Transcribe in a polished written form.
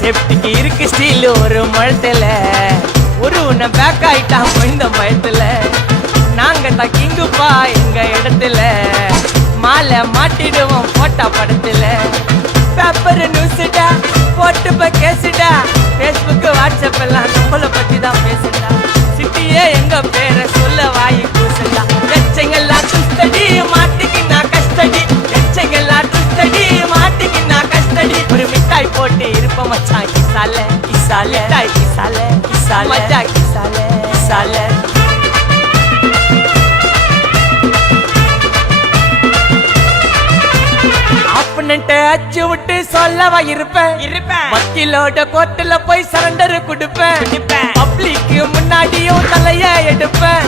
சேஃப்டிக்கு இருக்கு ஸ்டீல் ஒரு முழத்துல ஒரு உன்னை பேக் ஆயிட்டான் இந்த பயத்துல நாங்க தான் கிங்குப்பா எங்க இடத்துல மாலை மாட்டிடுவோம் போட்டா படத்துல பேப்பர் நியூஸ்டா போட்டு கேசுடா பேஸ்புக் வாட்ஸ்அப் எல்லாம் நம்மளை பத்தி தான் பேசுடா சிட்டியே எங்க பேரை சொல்ல வாய் கூசுடா எச்சங்கெல்லாம் துஸ்தடி மாட்டிக்கினா கஸ்டடி எச்சங்கெல்லாம் துஸ்தடி மாட்டிக்கினா கஸ்டடி ஒரு மிட்டாய் போட்டு இருப்போம் மச்சான் கிசால கிசால மிட்டாய் கிசால கிசால மச்சா கிசால கிசால அச்சு விட்டு சொல்லவா இருப்பேன் வக்கீலோட கோர்ட்டுல போய் சரண்டர் கொடுப்பேன் பப்ளிக்கு முன்னாடியும் தலைய எடுப்பேன்